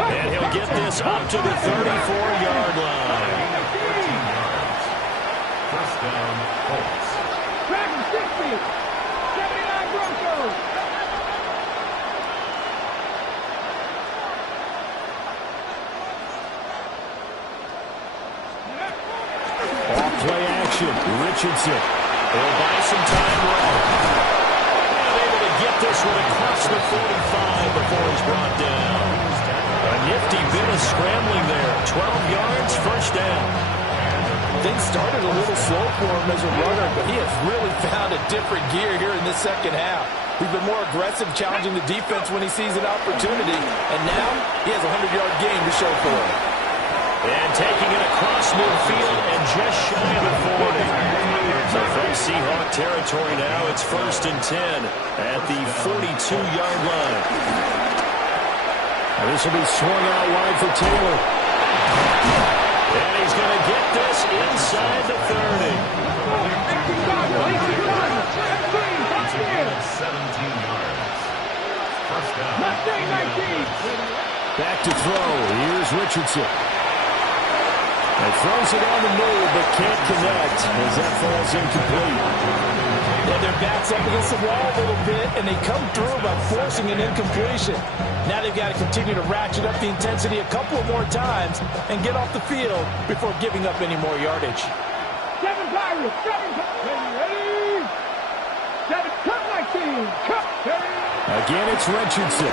And he'll get this up to the 34-yard line. First down, Colts. Back 60. 79 Broncos. Off-play action. Richardson. They'll buy some time left. And able to get this one across the 45 before he's brought down. A nifty bit of scrambling there. 12 yards, first down. Things started a little slow for him as a runner, but he has really found a different gear here in this second half. He's been more aggressive, challenging the defense when he sees an opportunity, and now he has a 100-yard game to show for it. And taking it across midfield and just shy of the 40. So from Seahawk territory now, it's 1st and 10 at the 42-yard line. This will be swung out wide for Taylor. And he's going to get this inside the 30. 17 yards. First down. Back to throw. Here's Richardson. And throws it on the move, but can't connect as that falls incomplete. Yeah, their back's up against the wall a little bit, and they come through by forcing an incompletion. Now they've got to continue to ratchet up the intensity a couple of more times and get off the field before giving up any more yardage. 7 Pirates. 7 Ready. 7 cut 19. Cut. Again, it's Richardson.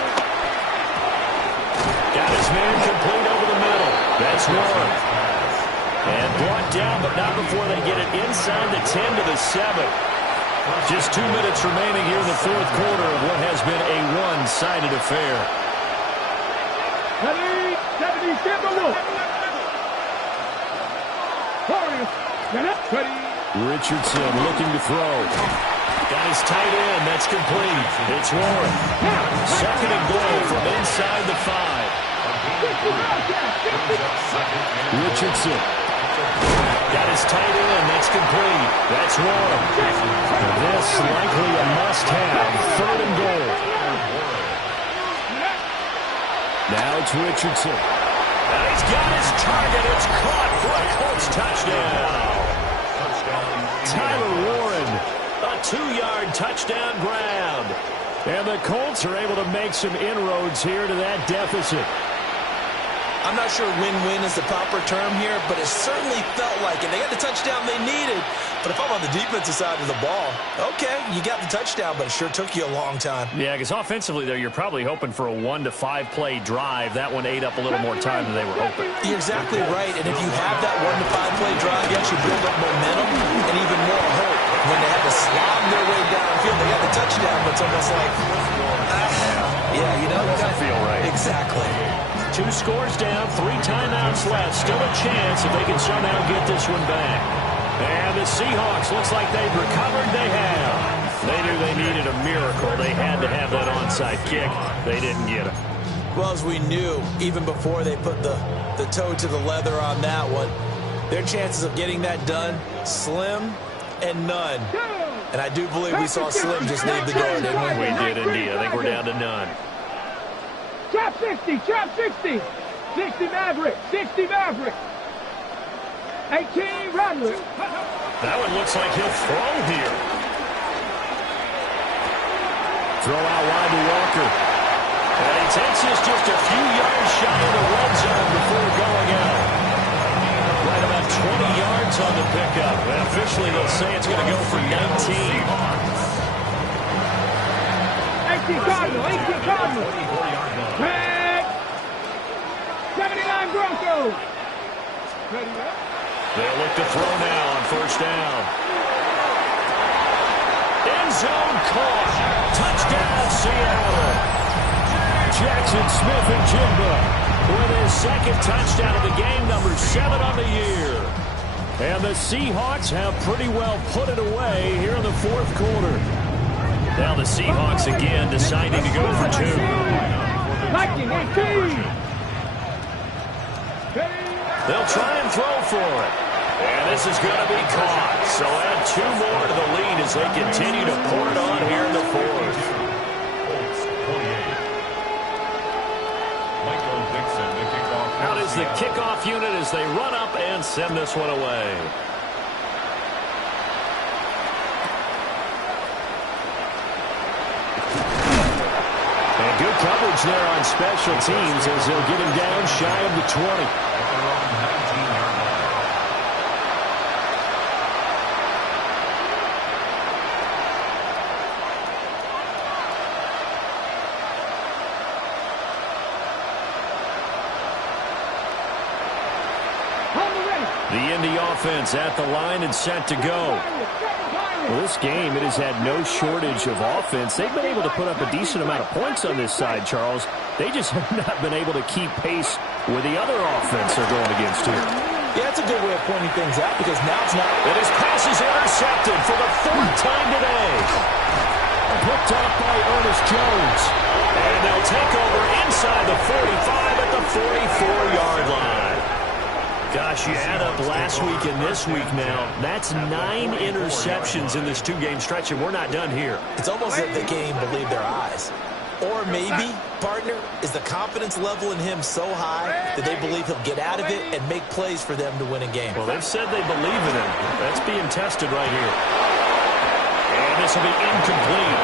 Got his man complete over the middle. That's one. And brought down, but not before they get it inside the 10 to the 7. Just 2 minutes remaining here in the fourth quarter of what has been a one-sided affair. Ready. 77 Wolf. Ready. Richardson looking to throw. Got his tight end. That's complete. It's Warren. Second and goal from inside the 5. Richardson. Got his tight end. That's complete. That's Warren. This likely a must-have. Third and goal. Now it's Richardson. And he's got his target. It's caught for a Colts touchdown. Tyler Warren, a 2-yard touchdown grab. And the Colts are able to make some inroads here to that deficit. I'm not sure win-win is the proper term here, but it certainly felt like it. They got the touchdown they needed, but if I'm on the defensive side of the ball, okay, you got the touchdown, but it sure took you a long time. Yeah, because offensively there, you're probably hoping for a 1 to 5 play drive. That one ate up a little more time than they were hoping. You're exactly right, and if you have that 1 to 5 play drive, you actually build up momentum and even more hope. When they had to slog their way downfield, they got the touchdown, but it's almost like, yeah, you know, it doesn't feel right. Exactly. 2 scores down, 3 timeouts left. Still a chance if they can somehow get this one back. And the Seahawks, looks like they've recovered. They have. They knew they needed a miracle. They had to have that onside kick. They didn't get it. Well, as we knew, even before they put the toe to the leather on that one, their chances of getting that done, slim and none. And I do believe we saw Slim just leave the door, didn't we? We did indeed. I think we're down to none. Trap 60, trap 60. 60 Maverick, 60 Maverick. 18 Rattler. That one looks like he'll throw here. Throw out wide to Walker. And he takes this just a few yards shy of the red zone before going out. Right about 20 yards on the pickup. And officially they'll say it's going to go for 19. 18 Cardinal, 18 Cardinal. Red. 79 Broncos. They'll look to throw now on first down. End zone caught. Touchdown, Seattle. Jackson Smith and Jigba with his second touchdown of the game, number 7 on the year. And the Seahawks have pretty well put it away here in the fourth quarter. Now the Seahawks again deciding to go for 2. 19-18. They'll try and throw for it. And this is going to be caught. So add 2 more to the lead as they continue to pour it on here in the fourth. Out is the kickoff unit as they run up and send this one away. And good coverage there on special teams as they'll get him down shy of the 20. The Indy offense at the line and set to go. Well, this game, it has had no shortage of offense. They've been able to put up a decent amount of points on this side, Charles. They just have not been able to keep pace with the other offense they're going against here. Yeah, that's a good way of pointing things out because now it's not. And his pass is intercepted for the 4th time today. Picked off by Ernest Jones. And they'll take over inside the 45 at the 44-yard line. Gosh, you add up last week and this week now, that's 9 interceptions in this 2-game stretch, and we're not done here. It's almost like they can't even believe their eyes. Or maybe, partner, is the confidence level in him so high that they believe he'll get out of it and make plays for them to win a game. Well, they've said they believe in him. That's being tested right here. And this will be incomplete.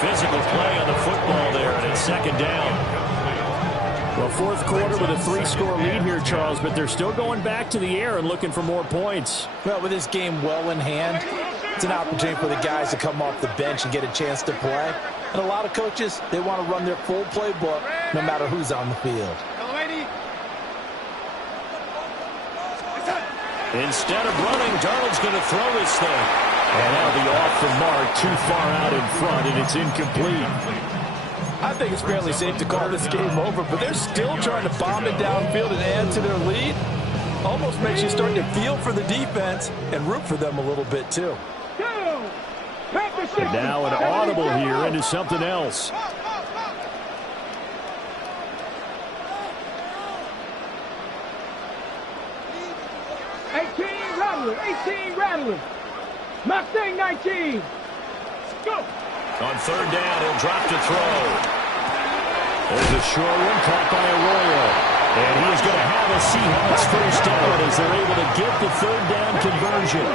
Physical play on the football there, and it's second down. Well, fourth quarter with a 3-score lead here, Charles, but they're still going back to the air and looking for more points. Well, with this game well in hand, it's an opportunity for the guys to come off the bench and get a chance to play. And a lot of coaches, they want to run their full playbook no matter who's on the field. Instead of running, Darnold's going to throw this thing. And that'll be off the mark, too far out in front, and it's incomplete. I think it's fairly safe to call this game over, but they're still trying to bomb it downfield and add to their lead. Almost makes you start to feel for the defense and root for them a little bit, too. 2, And now an audible here into something else. 18 Rattler. Mustang 19. Go. On third down, he'll drop to throw. There's a short one caught by Arroyo. And he is going to have a Seahawks first down as they're able to get the third down conversion.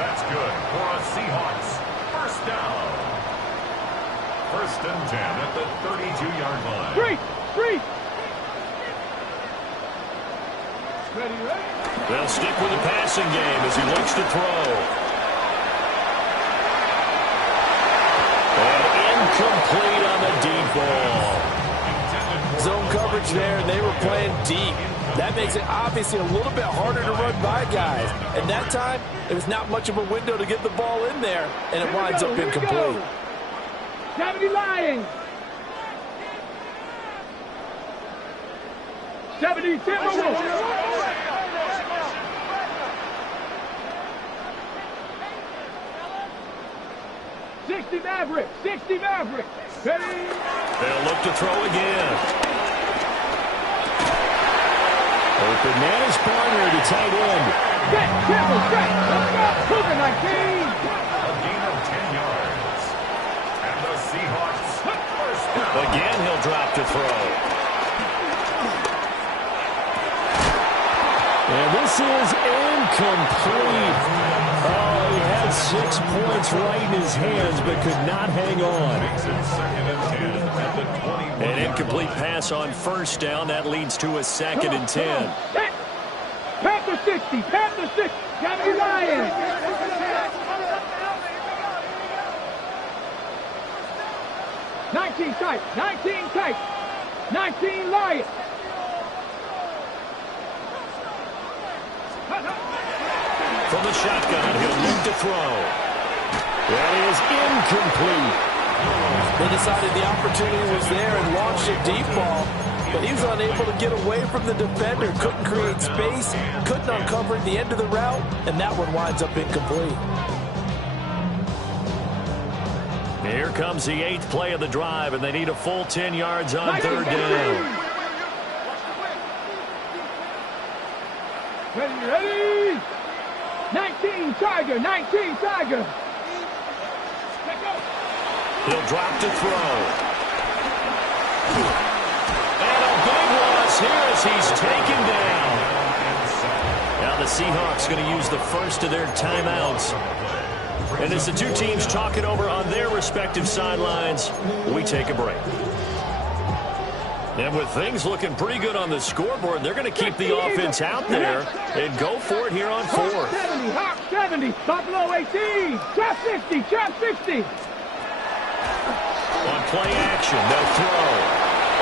That's good for a Seahawks first down. First and 10 at the 32-yard line. Three. Ready. They'll stick with the passing game as he looks to throw. And incomplete on the deep ball. Zone coverage there, and they were playing deep. That makes it obviously a little bit harder to run by guys. And that time, it was not much of a window to get the ball in there, and it winds up incomplete. 70 Lions. 70 Timberwolves. 60 Maverick. Ready. They'll look to throw again. Open man is Barner to tight end. Set. Let's go. Cougar 19. A gain of 10 yards. And the Seahawks first down. Again, he'll drop to throw. And this is incomplete. Oh, he had 6 points right in his hands, but could not hang on. Makes it second and 10 at the 21. An incomplete pass on first down. That leads to a second and 10. Panther 60. 70 Lions. 19 tight. 19 Lions. From the shotgun, he'll look to throw. That is incomplete. They decided the opportunity was there and launched a deep ball, but he was unable to get away from the defender, couldn't create space, couldn't uncover the end of the route, and that one winds up incomplete. Here comes the 8th play of the drive, and they need a full 10 yards on third down. Ready. 19 Tiger. He'll drop to throw. And a big loss here as he's taken down. Now the Seahawks going to use the first of their timeouts. And as the two teams talk it over on their respective sidelines, we take a break. And with things looking pretty good on the scoreboard, they're going to keep the offense out there and go for it here on fourth. Hawk 70, Buffalo 18, Trap 60. On play action, they'll throw.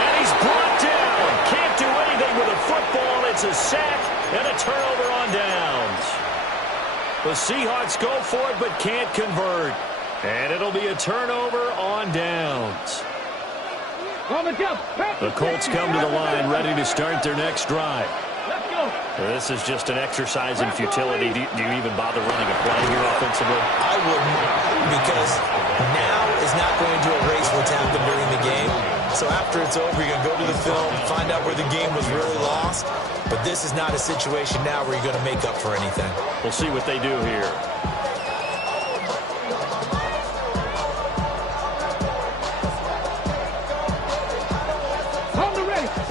And he's brought down. Can't do anything with a football. It's a sack and a turnover on downs. The Seahawks go for it but can't convert. And it'll be a turnover on downs. The Colts come to the line ready to start their next drive. Let's go. This is just an exercise in futility. Do you even bother running a play here offensively? I wouldn't, because now is not going to erase what's happened during the game. So after it's over, you're going to go to the film, find out where the game was really lost. But this is not a situation now where you're going to make up for anything. We'll see what they do here.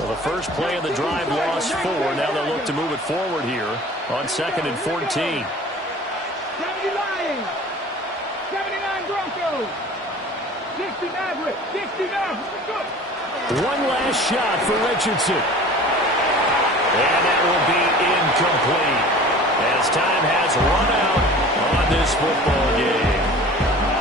Well, the first play of the drive lost 4. Now they'll look to move it forward here on 2nd and 14. 70 Lions. 79 Broncos. 60 Maverick. Go. One last shot for Richardson. And that will be incomplete as time has run out on this football